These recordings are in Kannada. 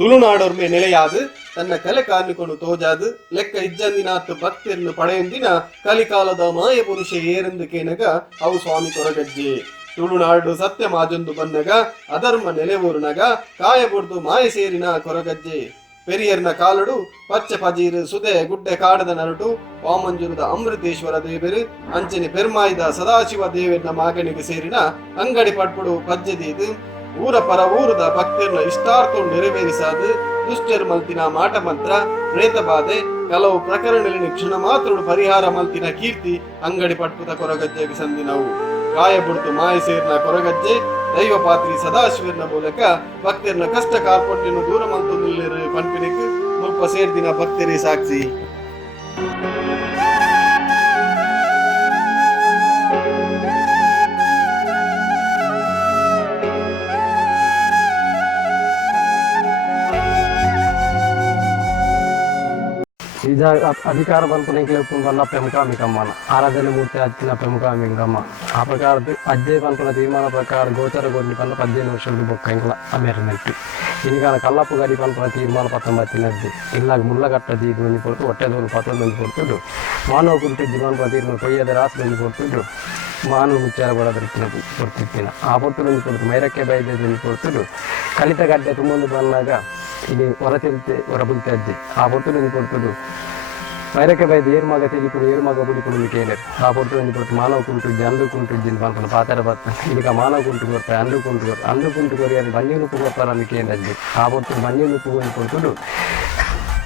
ತುಳುನಾಡೊರ್ಮೆ ನೆಲೆயாது ತನ್ನ ಕಲೆ ಕಾರ್ಮಿಕೊಂಡು ತೋಜಾದು ಲೆಕ್ಕ ಇಜ್ಜಂದಿನಾತ್ ಭಕ್ತಿಯನ್ನು ಪಡೆಯಂದಿನ ಕಲಿಕಾಲದ ಮಾಯ ಪುರುಷ ಏರೆಂದು ಕೇನಗ ಅವು ಸ್ವಾಮಿ ಕೊರಗಜ್ಜೆ ತುಳುನಾಡು ಸತ್ಯ ಮಾಜೊಂದು ಬನ್ನಗ ಅಧರ್ಮ ನೆಲೆವೂರ್ನಗ ಕಾಯಬುಡ್ದು ಮಾಯ ಸೇರಿನ ಕೊರಗಜ್ಜೆ ಪೆರಿಯರ್ನ ಕಾಲಡು ಪಚ್ಚ ಪಜೀರು ಸುದೆ ಗುಡ್ಡೆ ಕಾಡದ ನರಟು ವಾಮಂಜುರದ ಅಮೃತೇಶ್ವರ ದೇವರು ಅಂಚನೆ ಪೆರ್ಮಾಯ್ದ ಸದಾಶಿವ ದೇವರನ ಮಗನಿಗೆ ಸೇರಿನ ಅಂಗಡಿ ಪಟ್ಪುಡು ಪಜ್ಜದೀದು ಊರ ಪರ ಊರದ ಭಕ್ತರನ್ನ ಇಷ್ಟಾರ್ಥ ನೆರವೇರಿಸಾದು ದುಷ್ಟರ್ ಮಲ್ತಿನ ಮಾಟ ಮಂತ್ರ ಪ್ರೇತ ಬಾಧೆ ಕೆಲವು ಪ್ರಕರಣಗಳಿನ ಕ್ಷಣ ಮಾತ್ರ ಪರಿಹಾರ ಮಲ್ತಿನ ಕೀರ್ತಿ ಅಂಗಡಿ ಪಟ್ಪುತ ಕೊರಗಜ್ಜೆಗೆ ಸಂದಿನವು ಕಾಯಬುಡ್ತು ಮಾಯ ಸೇರಿನ ಕೊರಗಜ್ಜೆ ದೈವ ಪಾತ್ರಿ ಸದಾಶಿವನ ಮೂಲಕ ಭಕ್ತರನ್ನ ಕಷ್ಟ ಕಾರ್ಪಣ್ಯನು ದೂರ ಮಲ್ತು ನಿಲ್ಲಿರು ಪಂಪಿನಕ್ಕೆ ಮುಲ್ಪ ಸೇರ್ದಿನ ಭಕ್ತರೇ ಸಾಕ್ಷಿ. అధికార పనుకునేకి వల్ల ప్రముఖామికమ్మ ఆరాధన మూర్తి వచ్చిన ప్రముఖామికమ్మ ఆ ప్రకారం అజ్జే పనుకున్న తీర్మాన ప్రకారం గోచర గొడ్డి పనులు 18 ವರ್ಷದ బొక్క ఇంట్లో అమేరినట్టు ఇనికాన కల్లప్పు గడి పనుకున్న తీర్మాన పత్రం వచ్చినది ఇలాగ ముళ్ళగట్ట జీవి నుంచి పొడుతూ ఒట్టేదోలు పత్రం నుంచి పొడుతుడు మానవ గురించి జీవన తీర్మాన కొయ్యేది రాసి నుంచి పొడుతుడు మానవ ముచ్చార కూడా పొడుతున్న ఆ పొట్టు నుంచి పొడుతు మైరక్కే బయట నుంచి పొడుతుడు కలిత గడ్డ తుమ్మందు పన్నాగా ఇది ಹೊರಬುಲ್ತೆ ಅಜ್ಜಿ ಆ పొట్టు నుంచి పొడుతుడు మైరక్కే బయట ఏరుమగ తెలిపుడు ఏరుమగ పుడిపుడు మీకేలేరు ఆ పొట్టు నుంచి పొడుతు మానవకుంటుంది అందుకుంటుంది పనుకున్న పాతర పత్త ఇక మానవకుంటు కొడతాయి అందుకుంటు కొరియాలి బండి నుప్పు కొడతారా మీకేంటి అజ్జి ఆ పొట్టు బండి నుప్పు కొని పొడుతుడు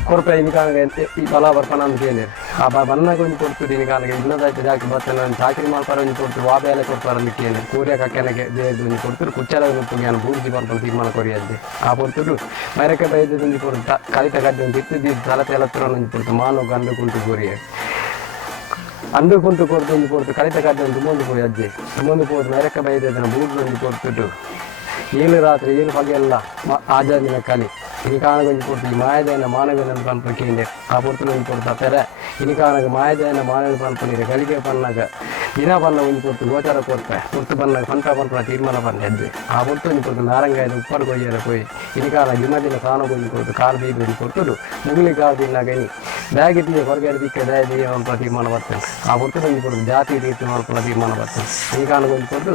ಕೊರಪೆ ಇನಿಕಾನಗೆ ಈ ಬಲಾವರ್ ಪಣ ಅಂತೇನೆ ಆ ಬಣ್ಣಗೆ ಒಂದು ಕೊಡ್ತು ಇನಿಕಾನಗೆ ಇನ್ನೊಂದಾಯ್ತು ಜಾಕಿ ಬರ್ತೇನೆ ನಾನು ಚಾಕರಿ ಮಾಡ್ತಾರೆ ಒಂದು ಕೊಡ್ತು ವಾಬೆ ಎಲ್ಲ ಕೊಡ್ತಾರೆ ಮಿಕ್ಕೇನೆ ಕೂರಿಯ ಕಕ್ಕೆನಗೆ ದೇಹದ ಒಂದು ಕೊಡ್ತಾರೆ ಕುಚ್ಚಲ ಮುಟ್ಟು ನಾನು ಬೂರ್ಜಿ ಬರ್ಕೊಂಡು ತೀರ್ಮಾನ ಕೊರಿಯದ್ದೆ ಆ ಕೊಡ್ತು ಮರಕ್ಕೆ ಬೈದೊಂದು ಕೊಡ್ತಾ ಕಲಿತ ಗಡ್ಡೆ ಒಂದು ಇತ್ತು ತಲತೆ ಎಲ್ಲ ಒಂದು ಕೊಡ್ತು ಮಾನವ ಅಂದುకుంటూ ಕೊರಿಯ అందుకుంటూ కొడుతుంది కొడుతూ కలిత గడ్డ ಒಂದು ಮುಂದೆ పోయి ಅಜ್ಜೆ ಮುಂದೆ పోదు ಮರಕ್ಕೆ ಬೈದನ್ನು ಬೂರ್ಜಿ ಒಂದು ಕೊಡ್ತಿಟ್ಟು ಏಳು ರಾತ್ರಿ ಏಳು ಪಗೆಲ್ಲ ಆಜಾದಿನ ಕಲಿ ಇನಿಕಾನಗೆ ಒಂದು ಕೊಡ್ತು ಈ ಮಾಯದೈನ ಮಾನವನ ಪನ್ಪಕ್ಕೇಂದೆ ಆ ಪೊರ್ತುಲು ಒಂದು ಕೊಡ್ತಾ ತೆರೆ ಇನಿಕಾನಗೆ ಮಾಯದೈನ ಮಾನವನ ಪನ್ಪನಿರೆ ಕಲಿಕೆ ಪನ್ನಾಗ ದಿನ ಪನ್ನ ಒಂದು ಕೊಡ್ತು ಗೋಚಾರ ಕೊಡ್ತಾ ಕೊಡ್ತು ಪನ್ನಾಗ ಪಂಪ ತೀರ್ಮಾನ ಪನ್ನೆದ್ದೆ ಆ ಪೊರ್ತು ಒಂದು ಕೊಡ್ತು ನಾರಂಗಾಯದ ಉಪ್ಪರು ಕೊಯ್ಯರ ಕೊಯ್ ಇನಿಕಾನ ದಿನದಿನ ಸಾನ ಒಂದು ಕೊಡ್ತು ಕಾಲು ದೀಪ ಒಂದು ಕೊಡ್ತುಡು ಮುಗಿಲಿ ಕಾಲು ದಿನಾಗ ಇನಿ ಬ್ಯಾಗಿಟ್ಟಿಗೆ ಹೊರಗಡೆ ದಿಕ್ಕೆ ದಯ ಮಲ್ಪ ತೀರ್ಮಾನ ಬರ್ತೇನೆ ಆ ಪೊರ್ತು ಒಂದು ಕೊಡ್ತು ಜಾತಿ ರೀತಿ ಮಲ್ಪ ತೀರ್ಮಾನ ಬರ್ತೇನೆ ಇನಿಕಾನಗೆ ಒಂದು ಕೊಡ್ತು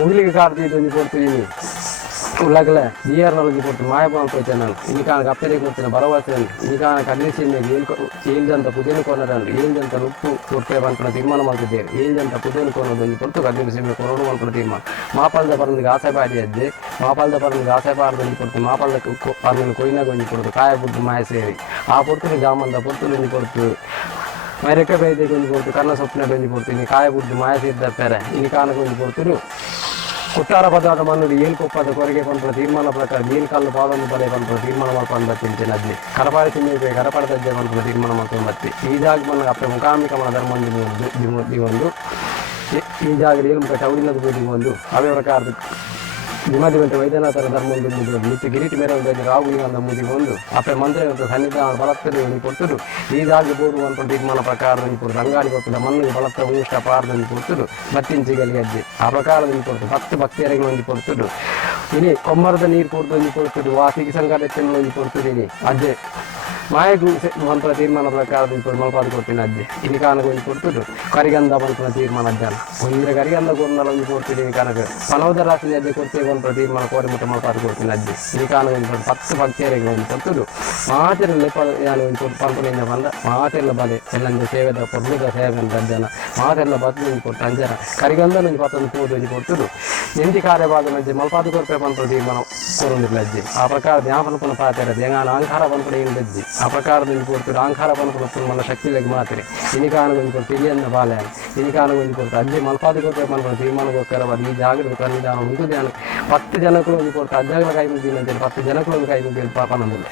ಮುಗಿಲಿಗೆ ಕಾಲು ದೀಪ ಒಂದು ಕೊಡ್ತು ಇನಿ ಉಳ್ಳಾಗಲೇ ಬಿಆರ್ ನೊಳಗೆ ಕೊಡ್ತು ಮಾಯ ಮಾಡ್ಕೊಳ್ತೇನೆ ನಾನು ಇನಿಕಾನಕ್ಕೆ ಅಪ್ಪರಿಗೆ ಕೊಡ್ತೇನೆ ಭರವಸೆ ಇನಿಕಾನಕ್ಕೆ ಅಗ್ನಿಸಿಂದಾಗಿ ಏಳು ಜನ ಪುದೇನು ಕೊನರನ್ನು 7 ಜನ ಉಪ್ಪು ಕೊಡ್ತೇವೆ ಅನ್ಕೊಂಡು ತೀರ್ಮಾನ ಮಾಡ್ತಿದ್ದೇವೆ 7 ಜನ ಪುದೇನು ಕೊನೋದೊಂದು ಕೊಡ್ತು ಅಗ್ನಿಸಿಂದ ಕೊರೋಡು ಅನ್ಕೊಂಡು ತೀರ್ಮಾನ ಮಾಪಾಲದ ಪರಂದಿಗೆ ಆಸೆ ಬಾಡಿ ಅಜ್ಜೆ ಮಾಪಾಲದ ಪರಂದಿಗೆ ಆಸೆ ಬಾರದಲ್ಲಿ ಕೊಡ್ತು ಮಾಪಾಲದ ಪರಂದಿನ ಕೊಯ್ನಾಗ ಒಂದು ಕೊಡ್ತು ಕಾಯ ಬುದ್ದು ಮಾಯ ಸೇರಿ ಆ ಪೊರ್ತುಲು ಜಾಮಂದ ಪೊರ್ತುಲು ಒಂದು ಕೊಡ್ತು ಮೈರಕ್ಕೆ ಬೈದಿಗೆ ಒಂದು ಕೊಡ್ತು ಕನ್ನ ಸೊಪ್ಪಿನ ಒಂದು ಕೊಡ್ತೀನಿ ಕಾಯ ಬುದ್ದು ಮಾಯ ಸೇರಿದ ಪೆರೆ ಇನಿಕಾನಕ್ಕೆ ಒಂದು ಕೊಡ್ತರು ಕುಟ್ಟಾರ ಪದಾರ್ಥ ಮಣ್ಣು ಏಳು ಕೊಪ್ಪದ ಕೊರಗೆ ಪಂಪರ ತೀರ್ಮಾನ ಪ್ರಕಾರ ಮೀನು ಕಲ್ಲು ಪಾಲನ್ನು ಬಲೆ ಪಂಪರ ತೀರ್ಮಾನ ಮಾಡ್ಕೊಂಡು ಬರ್ತೀನಿ ಅಜ್ಜಿ ಕರಪಾಡಿ ತಿನ್ನಿಗೆ ಕರಪಾಡದಜ್ಜೆ ಪಂಪರ ತೀರ್ಮಾನ ಮಾಡ್ಕೊಂಡು ಬರ್ತಿ ಈ ಜಾಗ ಬಂದಾಗ ಅಪ್ಪ ಮುಖಾಮಿಕಮನ ಧರ್ಮ ಒಂದು ಈ ಜಾಗ ಏಳು ಮುಖ ಚೌಡಿನದು ಬೂದಿ ಒಂದು ಅವೇ ಪ್ರಕಾರದ ನಿಮ್ಮದಿ ಗಂಟೆ ವೈದ್ಯನಾಥರ ಧರ್ಮ ಒಂದು ನಿತ್ಯ ಕಿರೀಟಿ ಮೇರೆ ಒಂದು ರಾಹುಲಿಗಂಧ ಮುದಿ ಒಂದು ಅಪ್ಪ ಮಂತ್ರ ಸನ್ನಿಧಾನ ಬಲತ್ತರಿ ಕೊಡ್ತರು ಈ ಜಾಗ ಬೋಡು ಅನ್ಕೊಂಡು ತೀರ್ಮಾನ ಪ್ರಕಾರದಲ್ಲಿ ಕೊಡ್ತು ಅಂಗಾಡಿ ಕೊಡ್ತದೆ ಮಣ್ಣಿಗೆ ಬಲತ್ತ ಉಂಷ್ಟ ಪಾರದಲ್ಲಿ ಕೊಡ್ತರು ಬತ್ತಿಂಚಿಗಲ್ಲಿ ಅಜ್ಜಿ ಆ ಪ್ರಕಾರದಲ್ಲಿ ಕೊಡ್ತು 10 ಭಕ್ತಿಯರಿಗೆ ಒಂದು ಕೊಡ್ತರು ಇನಿ ಕೊಮ್ಮರದ ನೀರು ಕೊಡ್ತು ಒಂದು ಕೊಡ್ತರು ವಾಸಿಗೆ ಸಂಘಟನೆ ಒಂದು ಕೊಡ್ತರು ಇನಿ ಅಜ್ಜೆ ಮಾಯಗೂ ಮಂತ್ರ ತೀರ್ಮಾನ ಪ್ರಕಾರದಲ್ಲಿ ಮಲ್ಪಾದ ಕೊಡ್ತೀನಿ ಅಜ್ಜೆ ಇನಿ ಕಾನಕ್ಕೆ ಒಂದು ಕೊಡ್ತರು ಕರಿಗಂಧ ಮಂತ್ರ ತೀರ್ಮಾನ ಅಜ್ಜನ ಒಂದು ಕರಿಗಂಧ ಕೊಡ್ನಲ್ಲ ಒಂದು ಕೊಡ್ತೀನಿ ಇನಿ ಕಾನಕ್ಕೆ ಪನವದ ರಾಶಿ ಅಜ್ಜೆ ಕೊಡ್ತೇವೆ ಮಂತ್ರ ತೀರ್ಮಾನ ಕೋರಿ ಮುಟ್ಟ ಮಲ್ಪಾದ ಕೊಡ್ತೀನಿ ಅಜ್ಜೆ ಇನಿ ಕಾನಕ್ಕೆ ಒಂದು 10 ಭಕ್ತಿಯರಿಗೆ ಒಂದು ಕೊಡ್ತರು ಮಾತೆಲ್ಲ ಒಂದು ಪಂಪನಿಂದ ಬಂದ ಮಾತೆಲ್ಲ ಬಲೆ ಎಲ್ಲಂದು ಸೇವೆದ ಪೊರ್ಮಿದ ಸೇವೆ ಅಂತ ಅಜ್ಜನ ಮಾತೆಲ್ಲ ಬದಲು ಒಂದು ಕೊಟ್ಟು ಅಂಜನ ಕರಿಗಂಧ ಒಂದು 11 ಪೂಜೆ ಒಂದು ಕೊಡ್ತರು ಎಂತಿ ಕಾರ್ಯವಾದ ಅಜ್ಜೆ ಮಲ್ಪಾದ ಕೊಡ್ತೇವೆ ಮಂತ್ರ ತೀರ್ಮಾನ ಕೊರೊಂದಿಲ್ಲ ಅಜ್ಜೆ ಆ ಪ್ರಕಾರ ಜ್ಞಾಪನ ಪಾತ್ರ ದೇಗಾನ ಅಹಂಕಾರ ಪಂಪಡೆ ಇಲ್ಲಜ್ಜಿ ಆ ಪ್ರಕಾರದಲ್ಲಿ ಕೊಡ್ತಾರೆ ಅಹಂಕಾರ ಪಂಪನ ಮನ ಶಕ್ತಿಯಾಗಿ ಮಾತ್ರೆ ಇನಿಕಾನಗೊಂದು ಕೊಡ್ತು ಇಲ್ಲಿಯನ್ನ ಬಾಲೆ ಇನಿಕಾನಗೊಂದು ಕೊಡ್ತು ಅಜ್ಜೆ ಮಲ್ಪಾದ ಕೊಡ್ತೇವೆ ಪಂಪನ ತೀರ್ಮಾನಗೋಸ್ಕರ ಈ ಜಾಗದ ಕನ್ನಿಧಾನ ಒಂದು ಧ್ಯಾನ 10 ಜನಕ್ಕೂ ಒಂದು ಕೊಡ್ತು ಅಜ್ಜಗಳ ಕೈ ಮುಗಿಲ್ಲ ಅಂತೇಳಿ 10 ಜನಕ್ಕೂ ಒಂದು ಕೈ ಮುಗಿದ ಪಾಪ ನಮ್ಮದು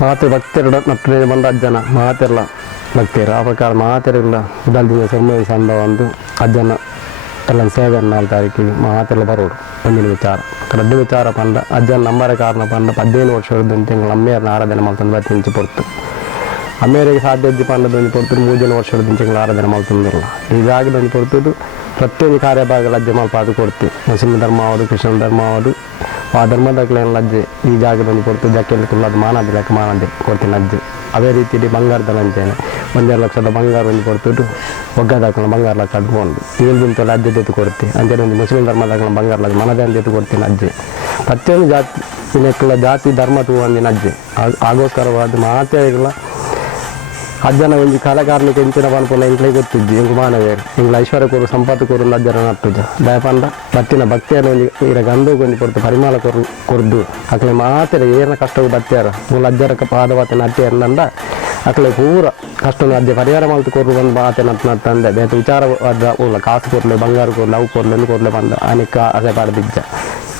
ಮಾತೆ ಭಕ್ತರು ನಟ್ಟನೆ ಬಂದ ಅಜ್ಜನ ಮಾತೆಲ್ಲ ಭಕ್ತಿಯರು ಆ ಪ್ರಕಾರ ಮಾತೆಲ್ಲ ಇದಲ್ದಿನ ಸೊಮ್ಮೆ ಸಂದ ಒಂದು ಅಜ್ಜನ ಎಲ್ಲ ಸೇವೆ 4 ತಾರೀಕಿಗೆ ಮಾತೆಲ್ಲ ಬರೋಡು ಒಂದಿನ ವಿಚಾರ ರಡ್ಡು ವಿಚಾರ ಪಂಡ ಅಜ್ಜನ ನಂಬರ ಕಾರಣ ಪಂಡ 15 ವರ್ಷದ ತಿಂಗಳು ಅಮ್ಮೆಯರ್ನ ಆರಾಧನೆ ಮಾಡ್ತಂದು ಬತ್ತಿಂಚು ಪೊರ್ತು ಅಮ್ಮೆಯರಿಗೆ ಸಾಧ್ಯ ಇದ್ದು ಪಂಡದೊಂದು ಪೊರ್ತುದು 3 ವರ್ಷದ ತಿಂಗಳು ಆರಾಧನೆ ಮಾಡ್ತಂದಿರಲ್ಲ ಈ ಜಾಗದೊಂದು ಪೊರ್ತುದು ಪ್ರತಿಯೊಂದು ಕಾರ್ಯಭಾಗ ಲಜ್ಜೆ ಮಲ್ಪಾದು ಕೊಡ್ತೀವಿ ಮುಸ್ಲಿಂ ಧರ್ಮ ಆಗೋದು ಕ್ರಿಶ್ಚಿಯನ್ ಧರ್ಮ ಆಗೋದು ಆ ಧರ್ಮದಾಗಲೇನು ಲಜ್ಜೆ ಈ ಜಾಗದಲ್ಲಿ ಕೊಡ್ತು ಜಕ್ಕೆಲ್ಲಿ ಕುಳ್ಳದು ಮಾನದಿ ಲೆಕ್ಕ ಮಾನದಿ ಕೊಡ್ತೀನಿ ಅಜ್ಜೆ ಅದೇ ರೀತಿಯಲ್ಲಿ ಬಂಗಾರದ ಲಂಚೇನೆ 1.5 ಲಕ್ಷದ ಬಂಗಾರ ಒಂದು ಕೊಡ್ತಿಟ್ಟು ಒಗ್ಗದಾಕೊಂಡು ಬಂಗಾರ ಲಕ್ಷ ಅದ್ಕೊಂಡು ಏಳ್ದಿಂತಲ್ಲಿ ಅಜ್ಜೆ ಜೊತೆ ಕೊಡ್ತೀವಿ ಅಂದರೆ ಒಂದು ಮುಸ್ಲಿಂ ಧರ್ಮದಾಗ ಬಂಗಾರ ಲಕ್ಷ ಮನದೇ ಜೊತೆ ಕೊಡ್ತೀನಿ ಅಜ್ಜೆ ಪ್ರತಿಯೊಂದು ಜಾತಿ ಇನ್ನೆಲ್ಲ ಜಾತಿ ಧರ್ಮ ತಗೊಂಡಿನ ಅಜ್ಜೆ ಆಗೋಸ್ಕರವಾದ ಮಾತೆಲ್ಲ ಅಜ್ಜನ ಒಂದು ಕಲಾಕಾರನಿಗೆ ಹೆಂಚಿನ ಪನ್ಪುನ ಇಂಗ್ಲಿಗೆ ಗೊತ್ತಿದ್ದು ಇಂಗು ಮಾನವೇರು ಇಂಗ್ಲ ಐಶ್ವರ್ಯ ಕೊರು ಸಂಪತ್ತು ಕೊರು ಅಜ್ಜನ ನಟ್ಟುಜ ದಯಪಂಡ ಬತ್ತಿನ ಭಕ್ತಿಯನ್ನು ಒಂದು ಈಗ ಗಂಧಗೊಂದು ಕೊಡ್ತು ಪರಿಮಳ ಕೊರ್ದು ಅಕ್ಲೆ ಮಾತ್ರ ಏನ ಕಷ್ಟವು ಬತ್ತಾರ ಮೂಲ ಅಜ್ಜರ ಪಾದವಾತನ ಅತ್ತೆ ಅಂದಂಡ ಅಕ್ಲೆ ಪೂರ ಕಷ್ಟ ಅಜ್ಜೆ ಪರಿಹಾರ ಮಾಡ್ತು ಕೊರು ಬಂದು ಮಾತೆ ನಟ್ಟಂದೆ ಬೇತ ವಿಚಾರವಾದ ಉಳ್ಳ ಕಾಸು ಕೊರ್ಲೆ ಬಂಗಾರ ಕೊರ್ಲೆ ಅವು ಕೊರ್ಲೆ ಎಂದು ಕೊರ್ಲೆ ಬಂದ ಅನೇಕ ಆಸೆ ಪಡೆದಿದ್ದ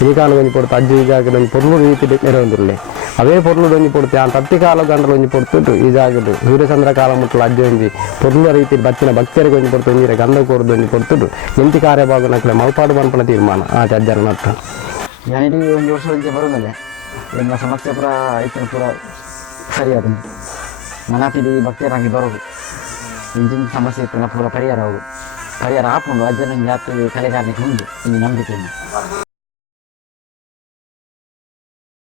ಈ ಕಾಲ ಒಂದು ಕೊಡ್ತು ಅಜ್ಜಿ ಈ ಜಾಗದಲ್ಲಿ ಪೊರ್ಲು ರೀತಿ ನೆರವಂದಿರಲಿ ಅವೇ ಪೊರ್ಲು ಒಂಜಿ ಪೊಡ್ತಿ ಆ ತತ್ತಿ ಕಾಲ ಗಂಡಲು ಒಂಜಿ ಪೊಡ್ತುಟ್ಟು ಈ ಜಾಗದು ಸೂರ್ಯಚಂದ್ರ ಕಾಲ ಮುಟ್ಟಲು ಅಜ್ಜೆ ಒಂಜಿ ಪೊರ್ಲ ರೀತಿ ಬಚ್ಚಿನ ಭಕ್ತರಿಗೆ ಒಂಜಿ ಪೊಡ್ತು ಒಂಜಿರ ಗಂಧ ಕೊರದು ಒಂಜಿ ಪೊಡ್ತುಟ್ಟು ಎಂತಿ ಕಾರ್ಯಭಾಗ ನಕ್ಲೆ ಮಲ್ಪಾಡು ಪನ್ಪನ ತೀರ್ಮಾನ ಆಚೆ ಅಜ್ಜರ ನಟ್ಟು ഞാനിത് 1 ವರ್ಷದಿಂದ ಬರೋದಲ್ಲೇ ಎಲ್ಲ ಸಮಸ್ಯೆ ಪೂರ ಐತನ ಪೂರ ಸರಿಯಾದ ಮನಾತಿಡಿ ಭಕ್ತಿಯರಾಗಿ ಬರೋದು ಇಂಜಿನ ಸಮಸ್ಯೆ ಇತ್ತು ಪೂರ ಪರಿಹಾರ ಹೋಗು ಪರಿಹಾರ ಹಾಕೊಂಡು ಅಜ್ಜನ ಜಾತಿ ಕಲೆಗಾರನಿಗೆ ಮುಂದೆ ಈ ನಂಬಿಕೆ